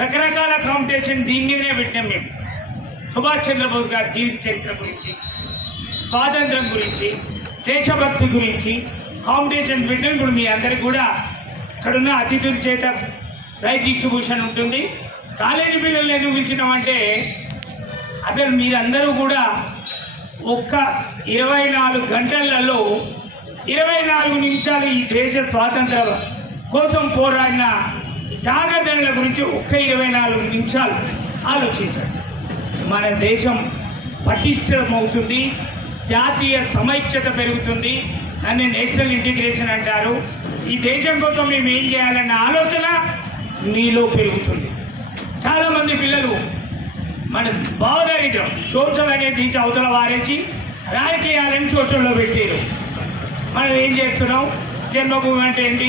రకరకాల కాంపిటీషన్ దీని మీదనే పెట్టాం మేము. సుభాష్ చంద్రబోస్ గారి జీవిత చరిత్ర గురించి, స్వాతంత్రం గురించి, దేశభక్తి గురించి కాంపిటీషన్ పెట్టిన. ఇప్పుడు మీ అందరికీ కూడా ఇక్కడున్న అతిథుల చేత ప్రైజ్ డిస్ట్రిబ్యూషన్ ఉంటుంది. కాలేజీ పిల్లలు ఎందుకు పిలిచినామంటే అసలు మీరందరూ కూడా ఒక్క 24 గంటలలో 24 నిమిషాలు ఈ దేశ స్వాతంత్ర కోసం పోరాడిన త్యాగదనుల గురించి ఒక్క 24 నిమిషాలు ఆలోచించండి. మన దేశం పటిష్టమవుతుంది, జాతీయ సమైక్యత పెరుగుతుంది, దాన్ని నేషనల్ ఇంటిగ్రేషన్ అంటారు. ఈ దేశం కోసం మేము ఏం చేయాలన్న ఆలోచన మీలో పెరుగుతుంది. చాలామంది పిల్లలు మన భావదారిద్ర్యం సోషల్ అనేది తీసి అవతల వారేసి రాజకీయాలని సోషల్లో పెట్టారు. మనం ఏం చేస్తున్నాం? జన్మభూమి అంటే ఏంటి,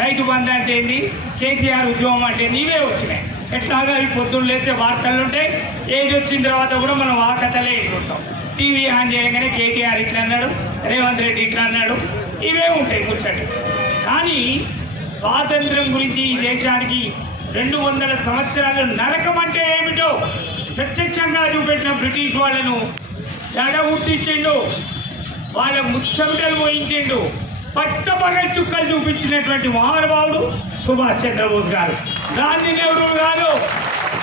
రైతు బంధు అంటే ఏంటి, కేసీఆర్ ఉద్యోగం అంటే ఇవే వచ్చినాయి. ఎట్లాగా ఈ పొద్దున్న లేస్తే వార్తలు ఉంటాయి. ఏజ్ వచ్చిన తర్వాత కూడా మనం ఆ కథలే ఇంటుంటాం. టీవీ ఆన్ చేయగానే కేటీఆర్ ఇట్లా అన్నాడు, రేవంత్ రెడ్డి ఇట్లా అన్నాడు, ఇవే ఉంటాయి ముచ్చట. కానీ స్వాతంత్రం గురించి ఈ దేశానికి 200 సంవత్సరాలు నరకం అంటే ఏమిటో ప్రత్యక్షంగా చూపెట్టిన బ్రిటిష్ వాళ్ళను జడగుట్టించిండు, వాళ్ళ ముచ్చమిటలు పోయించిండు, పట్టపగల్ చుక్కలు చూపించినటువంటి మహానుభావుడు సుభాష్ చంద్రబోస్ గారు. గాంధీ నెహ్రూ కాదు.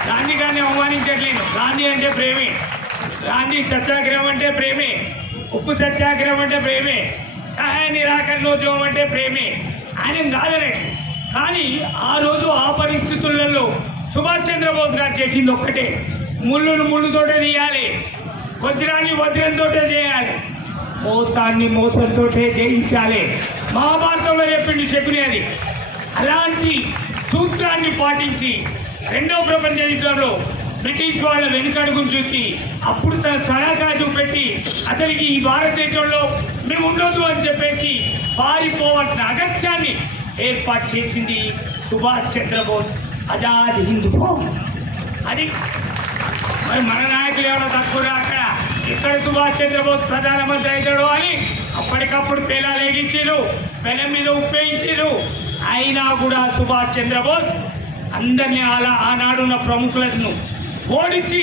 గాంధీ గారిని అవమానించట్లేదు. గాంధీ అంటే ప్రేమే. గాంధీ సత్యాగ్రహం అంటే ప్రేమే, ఉప్పు సత్యాగ్రహం అంటే ప్రేమే, సహాయ నిరాకరణోద్యమం అంటే ప్రేమే. ఆయన కాదనట్టు. కానీ ఆ రోజు ఆ పరిస్థితులలో సుభాష్ చంద్రబోస్ గారు చేసింది ఒక్కటే, ముళ్ళును ముళ్ళుతోటే తీయాలి, వజ్రాన్ని వజ్రంతోటే చేయాలి, మోసాన్ని మోసంతో జయించాలి. మహాభారతంలో చెప్పింది శకుని అది. అలాంటి సూత్రాన్ని పాటించి రెండవ ప్రపంచ యుద్ధంలో బ్రిటిష్ వాళ్ళ వెనుకడుగును చూసి అప్పుడు తన తడాకా చూపెట్టి అతనికి ఈ భారతదేశంలో మేము ఉండొద్దు అని చెప్పేసి పారిపోవాల్సిన అగత్యాన్ని ఏర్పాటు చేసింది సుభాష్ చంద్రబోస్. ఆజాద్ హింద్ ఫౌజ్ అది. మరి మన నాయకులు ఎవరో తక్కువ అక్కడ ఇక్కడ సుభాష్ చంద్రబోస్ ప్రధానమంత్రి అవుతాడు అని అప్పటికప్పుడు పేలాలు వేగించారు, పెనం మీద ఉపయోగించారు. అయినా కూడా సుభాష్ చంద్రబోస్ అందరినీ ఆనాడున్న ప్రముఖులను ఓడించి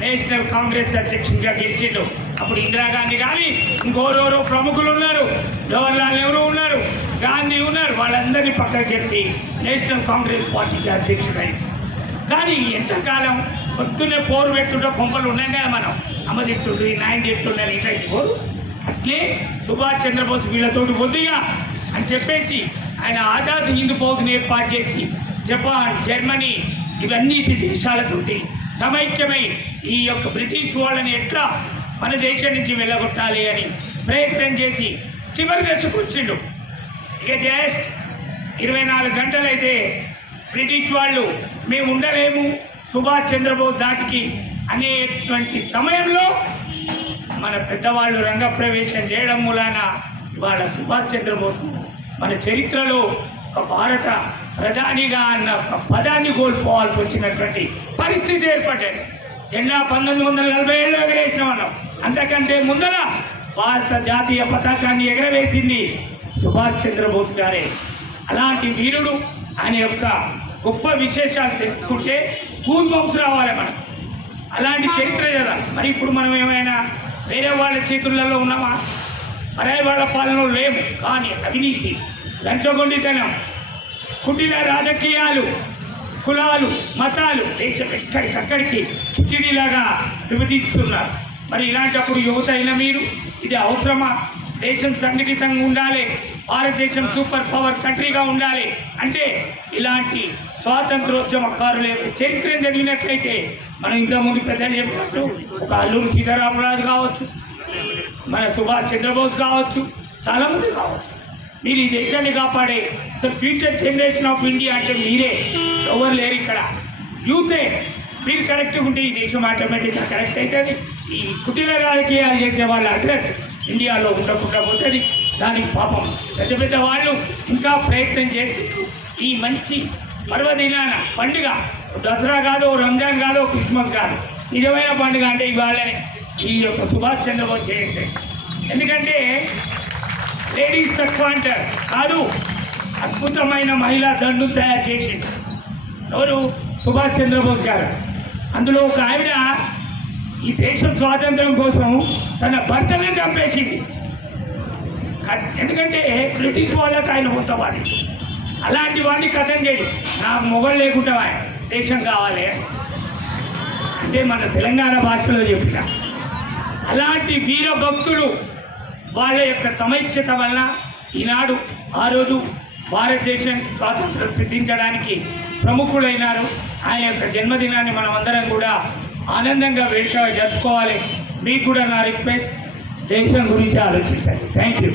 నేషనల్ కాంగ్రెస్ అధ్యక్షుడిగా గెలిచిండు. అప్పుడు ఇందిరాగాంధీ కానీ ఇంకోరెవరో ప్రముఖులు ఉన్నారు, జవహర్లాల్ నెహ్రూ ఉన్నారు, గాంధీ ఉన్నారు. వాళ్ళందరినీ పక్కన చెప్పి నేషనల్ కాంగ్రెస్ పార్టీకి అధ్యక్షుడైంది. కానీ ఎంతకాలం పొద్దున్నే పోరు పెట్టుకుంటే కొంపలు ఉన్నాయి కదా, మనం అమ్మ తిట్టుండ్రు, ఈ నాయన తిట్టుండాలి, ఇట్లా పోరు. అట్లే సుభాష్ చంద్రబోస్ వీళ్ళతోటి వద్దుగా అని చెప్పేసి ఆయన ఆజాద్ హింద్ ఫౌజ్ని ఏర్పాటు చేసి జపాన్, జర్మనీ ఇవన్నిటి దేశాలతోటి సమైక్యమై ఈ యొక్క బ్రిటిష్ వాళ్ళని ఎట్లా మన దేశం నుంచి వెళ్ళగొట్టాలి అని ప్రయత్నం చేసి చివరి దశకు వచ్చిండు. ఇక జస్ట్ 24 గంటలైతే బ్రిటిష్ వాళ్ళు మేము ఉండలేము సుభాష్ చంద్రబోస్ దాటికి అనేటువంటి సమయంలో మన పెద్దవాళ్ళు రంగప్రవేశం చేయడం మూలాన ఇవాళ సుభాష్ చంద్రబోస్ మన చరిత్రలో ఒక భారత ప్రధానిగా అన్న ఒక పదాన్ని కోల్పోవాల్సి వచ్చినటువంటి పరిస్థితి ఏర్పడ్డది. జెండా 1947లో ఎగరేసిన వాళ్ళం. అంతకంటే ముందర భారత జాతీయ పతాకాన్ని ఎగరవేసింది సుభాష్ చంద్రబోస్ గారే. అలాంటి వీరుడు ఆయన యొక్క గొప్ప విశేషాలు తెలుసుకుంటే పూర్వంశ రావాలి మనం. అలాంటి చరిత్ర కదా. మరి ఇప్పుడు మనం ఏమైనా వేరే వాళ్ళ చేతులలో ఉన్నామా? పరాయి వాళ్ళ పాలనలో లేము. కానీ అవినీతి, లంచగొండితనం, కుటిల రాజకీయాలు, కులాలు, మతాలు దేశం ఎక్కడికక్కడికి కిచిడిలాగా విభజిస్తున్నారు. మరి ఇలాంటప్పుడు యువత అయిన మీరు ఇది అవసరమా? దేశం సంఘటితంగా ఉండాలి, భారతదేశం సూపర్ పవర్ కంట్రీగా ఉండాలి అంటే ఇలాంటి స్వాతంత్రోద్యమకారుల యొక్క చరిత్రను చదివినట్లయితే మనం ఇంతకుముందు పెద్దలు చెప్పినట్టు ఒక అల్లూరి సీతారామరాజు కావచ్చు, మన సుభాష్ చంద్రబోస్ కావచ్చు, చాలామంది కావచ్చు. మీరు ఈ దేశాన్ని కాపాడే ఫ్యూచర్ జనరేషన్ ఆఫ్ ఇండియా అంటే మీరే, ఎవరు లేరు ఇక్కడ. యూతే మీరు కరెక్ట్గా ఉంటే ఈ దేశం ఆటోమేటిక్గా కరెక్ట్ అవుతుంది. ఈ కుటీర రాజకీయాలు చేసే వాళ్ళ అడ్రస్ ఇండియాలో ఉండకుండా పోతుంది. దానికి పాపం పెద్ద పెద్ద వాళ్ళు ఇంకా ప్రయత్నం చేసి ఈ మంచి పర్వదినాన పండుగ దసరా కాదు, రంజాన్ కాదు, క్రిస్మస్ కాదు, నిజమైన పండుగ అంటే ఇవాళనే ఈ యొక్క సుభాష్ చంద్రబోస్ జయంతి. ఎందుకంటే లేడీస్ తక్కువ అంటారు కాదు, అద్భుతమైన మహిళా దండు తయారు చేసింది ఎవరు? సుభాష్ చంద్రబోస్ గారు. అందులో ఒక ఆవిడ ఈ దేశం స్వాతంత్రం కోసం తన భర్తనే చంపేసింది. ఎందుకంటే బ్రిటిష్ వాళ్ళకి ఆయన పోతావాడి, అలాంటి వాడిని కథం చేయడు. నాకు మొగలు లేకుండా దేశం కావాలి అంటే మన తెలంగాణ భాషలో చెప్పిన అలాంటి వీర భక్తులు వాళ్ళ యొక్క సమైక్యత వల్ల ఈనాడు ఆ రోజు భారతదేశానికి స్వాతంత్రం సిద్ధించడానికి ప్రముఖులైనారు. ఆయన యొక్క జన్మదినాన్ని మనం అందరం కూడా ఆనందంగా వేడుకగా జరుపుకోవాలి. మీకు కూడా నా రిక్వెస్ట్, దేశం గురించి ఆలోచించండి. Thank you.